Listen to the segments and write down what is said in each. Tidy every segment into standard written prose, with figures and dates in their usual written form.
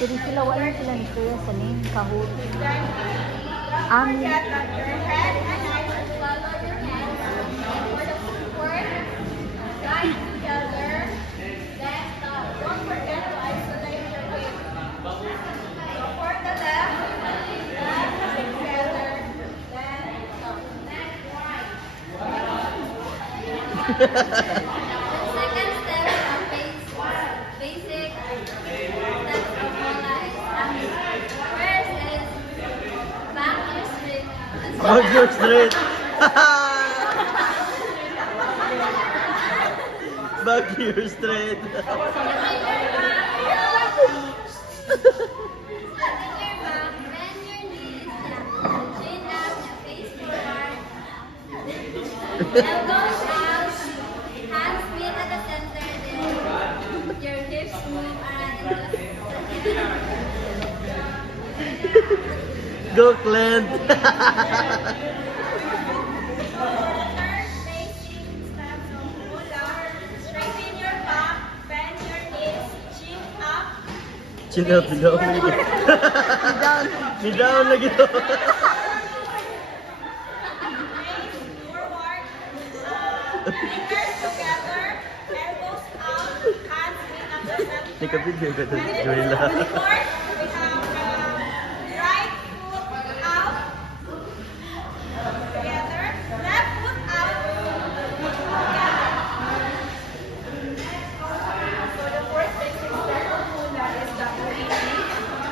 Pero sila, wala sila ni Kuya sa name, kahut. Second step of basic steps of Mola is first is back your straight. Back your straight. Back your straight. Elbows out, hands meet at the center, then your hips move around. Go, Clint. Third facing steps of Mola. Straighten your back, bend your knees, chin up. Chin up, down lagi. Down lagi to. Fingers together, elbows out, hands meet at the center. Nika video ka to, Joyla. Fourth, we have right foot out, together, left foot out, together. So the fourth basic step of Mola is the Uini.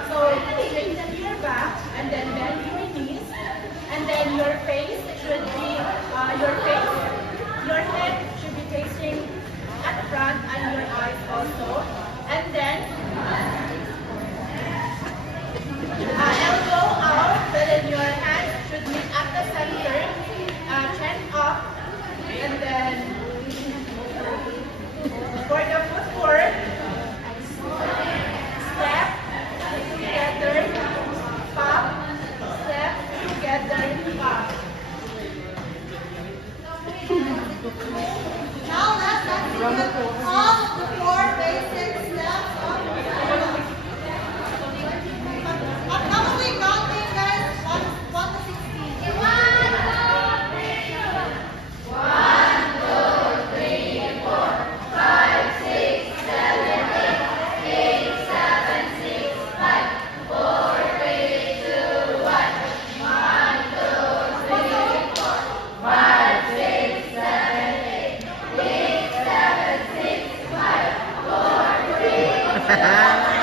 So straighten your back and then bend your knees, and then your face should be your head should be facing at the front and your eyes also. And then elbow out, so then your hands should meet at the center, chin up, and then for the footwork, step together, pop, step together, pop. Now let's execute all of the four basic steps of I'm probably counting guys 1 to 16. 1, 2, 3, 4. 1, 2, 3, 4, 5, 6, 7, 8, 7, 6, 5, 4, 3, 2, 1. 1, 2, 3, 4, 5, 6, 7, 8, 6, 7, 6, 5, 4, 3, 2, 1.